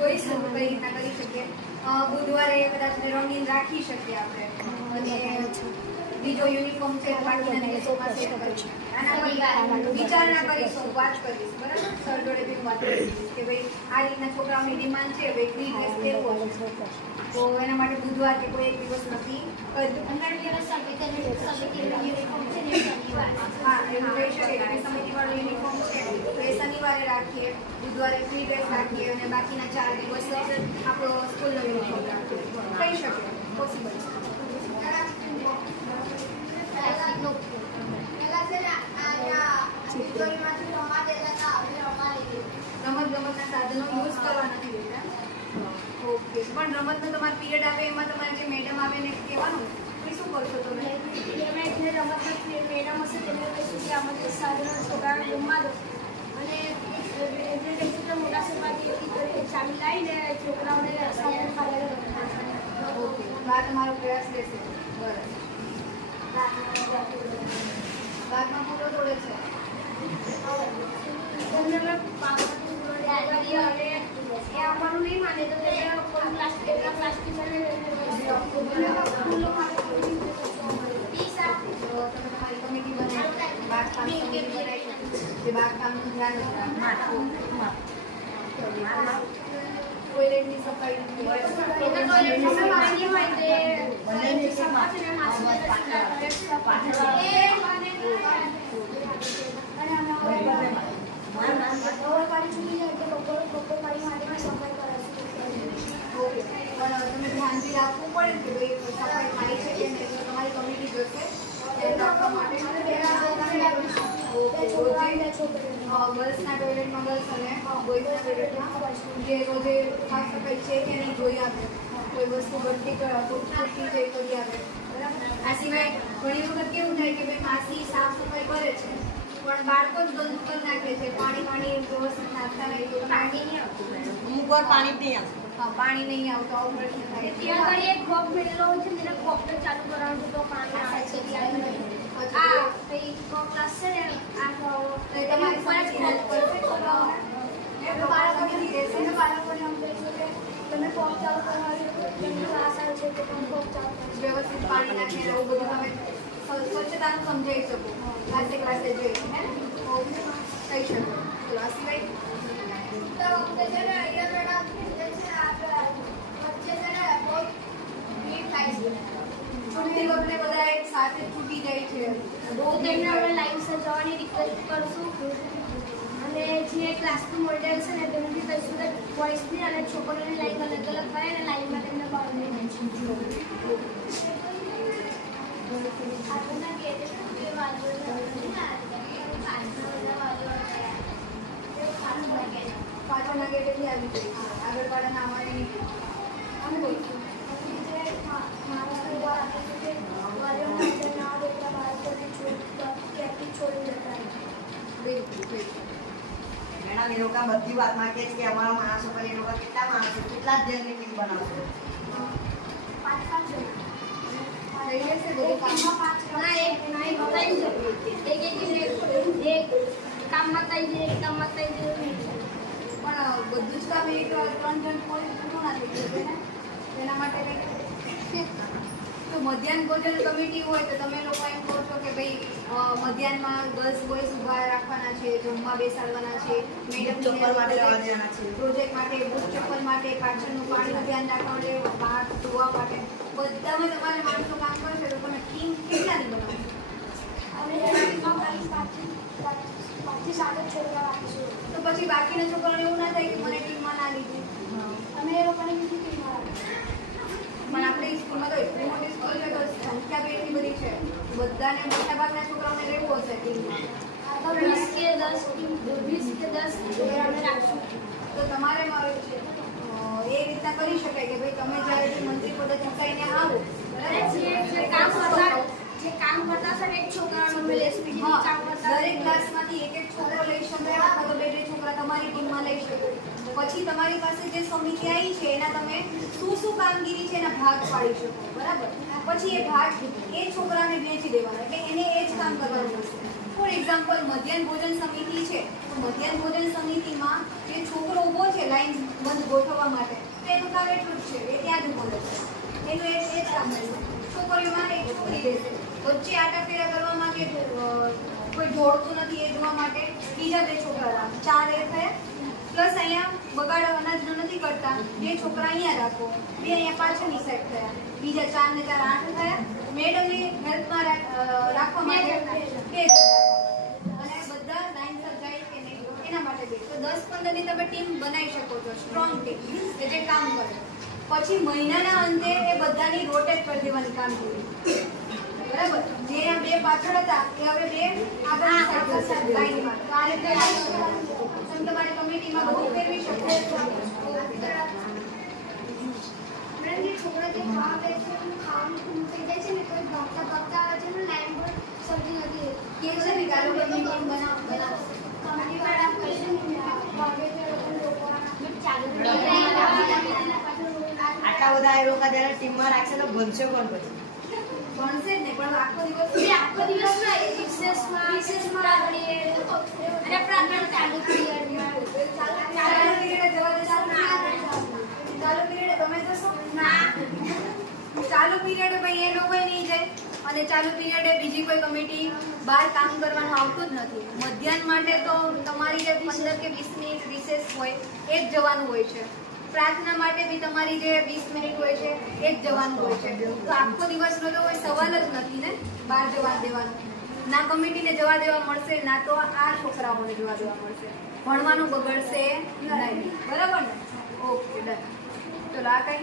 જોઈશું કઈ રીતના કરી શકીએ. બુધવારે કદાચ રંગીન રાખી શકીએ આપણે. અને બીજો યુનિફોર્મ છે બાકીના દિવસોમાં સેટ કરીશું. આના પર વિચારણા કરીશું, વાત કરીશું, બરાબર? સર જોડે બી વાત કરીશું કે ભાઈ આ રીતના છોકરાઓની ડિમાન્ડ છે, ભાઈ ફ્રી ડ્રેસ લેવો છે, તો એના માટે બુધવાર કે કોઈ એક દિવસ નક્કી કરજો. હા, એવું કહી શકે કે સમિતિવાળો યુનિફોર્મ છે તો એ શનિવારે રાખીએ, બુધવારે ફ્રી ડ્રેસ રાખીએ અને બાકીના 4 દિવસ આપણો સ્કૂલનો યુનિફોર્મ રાખીએ. કહી શકીએ, પોસિબલ છે. રમતગમતના સાધનો યુઝ કરવા નથી દેતા. ઓકે, પણ રમતનો તમારે પીરિયડ આવે એમાં તમારે જે મેડમ આવે ને કહેવાનું કે શું કરશો તમે? મેડમ હશે તેને કહીશું કે આમાં સાધનો છોકરાને રમવા દો અને મોટા સભાથી ચાવી લાવીને છોકરાઓને સાધન ફાળે. ઓકે, આ તમારો પ્રયાસ રહેશે. બરાબર. બાદમાં પૂરો તોડે છે. આવવાનું નહીં માને તો પ્લાસ્ટિક તમે તમારી કમિટી બનાવી બાગકામ સમિતિ બનાવી જે બાગકામનું ધ્યાન રાખવું. ટોયલેટની સફાઈ પણ તમે ધ્યાનથી રાખવું પડે કે ભાઈ સફાઈ થાય છે કે નહીં, તો તમારી કમિટી જોશે રાખવા માટે. ગર્લ્સના ટોયલેટમાં ગર્લ્સ અને બોયઝના ટોયલેટમાં જે રોજે સાફ સફાઈ છે કે નહીં જોઈ આપે, કોઈ વસ્તુ ગળતી તૂટતી છે કરી આપે, બરાબર? આ સિવાય ઘણી વખત કેવું થાય કે ભાઈ માસી સાફ સફાઈ કરે છે પણ બાળકો જ ગંદુ કરી નાખે છે, પાણી વ્યવસ્થિત નાખતા નહીં, તો પાણી નહીં આવતું. અમુક વાર પાણી જ નહીં આવતું. હા, પાણી નહીં આવતું, આવું પ્રશ્ન થાય. ત્યાં આગળ એક કોપ મેળેલો હોય છે જેને કોપને ચાલુ કરવાનું તો પાણી આવે છે. આ કોપ લાગશે ને આ તમારી પાસે હેલ્પ કરશે બાળકોની રહેશે ને બાળકોને સમજાય છે કે તમે કોપ ચાલુ કરવાની તમને ક્લાસ આવે છે તો તમે કોપ ચાલુ કરશો. વ્યવસ્થિત પાણી નાખીને એવું બધું તમે સ્વચ્છતાનું સમજાવી શકો ક્લાસે જોઈ હે ને કહી શકો. ચલો આ સિવાય છૂટતી વખતે બધા એક સાથે છૂટી જાય છે. આપણે લાઈન જવાની રિક્વેસ્ટ કરશું અને જે ક્લાસનું મોડેલ છે ને તેને બી કહીશું કે બોய்સની અને છોકરીઓની લાઈન અલગ અલગ કરે અને લાઈનમાં તેમને બાંધી દઈશું. પાછળના ગેટેથી આવી ગઈ આગળ વાળાના અમારે નહીં આમ બોલશું. મેડમ એ લોકો બધી વાતમાં કે છે કે અમારા માણસો પર એ લોકો કેટલા માણસો કેટલા જણની ટીમ બનાવશે. પણ બધું જ કામ એક 3 જણ પોલીસ પૂરું ના થઈ શકે ને, એના માટે કંઈક તો મધ્યાહન ભોજન કમિટી હોય તો તમે લોકો એમ કહો છો કે ભાઈ મધ્યાહનમાં ગર્લ્સ બોયઝ ઊભા રાખવાના છે, જમવા બેસાડવાના છે, મેડમ ચપ્પલ માટે જવા દેવાના છે, પ્રોજેક્ટ માટે બુટ ચપ્પલ માટે, પાછળનું પાણીનું ધ્યાન રાખવા માટે, બહાર ધોવા માટે, બધામાં તમારે માણસો કામ કરશે તો તમે ટીમ કેટલાની બનાવશો? તો પછી બાકીના છોકરાઓને એવું ના થાય કે મને ટીમમાં ના લીધી. અમે એ લોકોને બીજી ટીમમાં પણ આપણી સ્કૂલમાં તો એટલી મોટી સ્કૂલ છે તો સંખ્યા બી એટલી બધી છે, બધાને મોટાભાગના છોકરાઓને રહેવું હશે ટીમમાં. 20 કે 10 અમે રાખશું. તો તમારે એ રીતના કરી શકાય કે ભાઈ તમે જ્યારે મંત્રી પદે ચૂંટાઈને આવો જે કામ કરતા છે ને એક છોકરાનો અમે લેસ બીજી કામ કરતા દરેક ક્લાસમાંથી એક છોકરો લઈ શકે અથવા તો 2 છોકરા તમારી ટીમમાં લઈ શકો. પછી તમારી પાસે જે સમિતિ આવી છે એના તમે શું કામગીરી છે એના ભાગ પાડી શકો, બરાબર? પછી એ ભાગ એ છોકરાને વેચી દેવાનો એટલે એને એ જ કામ કરવાનું રહેશે. ફોર એક્ઝામ્પલ મધ્યાહન ભોજન સમિતિ છે તો મધ્યાહન ભોજન સમિતિમાં જે છોકરો ઊભો છે લાઈન મંચ ગોઠવવા માટે તો એનું કામ એટલું જ છે, એ ત્યાં જ બોલે છે, એનું એ જ કામ રહેશે. છોકરીઓમાં એક છોકરી રહેશે, વચ્ચે આટાફેરા કરવામાં કે કોઈ જોડતું નથી એ જોવા માટે બીજા 2 છોકરા 4 એ થયા, પ્લસ અહીંયા બગાડ અનાજનો નથી કરતા 2 છોકરા અહીંયા રાખો, 2 અહીંયા પાછળની સાઈડ થયા, બીજા 4 ને 4 8 થયા. મેડમની હેલ્પમાં રાખવા માટે 2 અને બધા લાઈનસર જાય કે નહીં એના માટે 2. તો 10-15 ની તમે ટીમ બનાવી શકો છો, સ્ટ્રોંગ ટીમ કે જે કામ કરે. પછી મહિનાના અંતે એ બધાની રોટેટ કરી દેવાની કામગીરી, બરાબર. જે આ 2 પાછળ હતા એ હવે 2 આગળ લાઈનમાં. તો આ રીતે તમારી કમિટીમાં બધું ફેરવી શકો. મેડમ જે છોકરા જે ખાવા બેસે ખાવાનું પૂરું થઈ જાય છે ને તો ભાગતા ભાગતા આવે છે ને લાઈન પર સમજી નથી કે છે ને ગાલો બની ટીમ બનાવો કમિટી વાળા કહીને ભાગે છે લોકો આટલા બધા એ લોકો જ્યારે ટીમમાં રાખશે તો ભણશે કોણ પછી? ભણશે જ નહીં, પણ આખો દિવસ આખો દિવસ ના રિસેસમાં ભણીએ અને પ્રાર્થના ચાલુ પીરિયડમાં ચાલુ પીરિયડ જવા દેશો ના? ચાલુ પીરિયડ તમે જશો ના? ચાલુ પીરિયડ ભાઈ એ લોકો નહીં જાય અને ચાલુ પીરિયડે બીજી કોઈ કમિટી બહાર કામ કરવાનું આવતું જ નથી. મધ્યાહન માટે તો તમારી જે 15 કે 20 મિનિટ રિસેસ હોય એ જ જવાનું હોય છે. પ્રાર્થના માટે બી તમારી જે 20 મિનિટ હોય છે એ જ જવાનું હોય છે. તો આખો દિવસનો તો કોઈ સવાલ જ નથી ને બહાર જવા દેવાનો. ના કમિટીને જવા દેવા મળશે, ના તો આ છોકરાઓને જવા દેવા મળશે. ભણવાનું બગડશે નહીં, બરાબર ને? Okay done. ચલો આ કઈ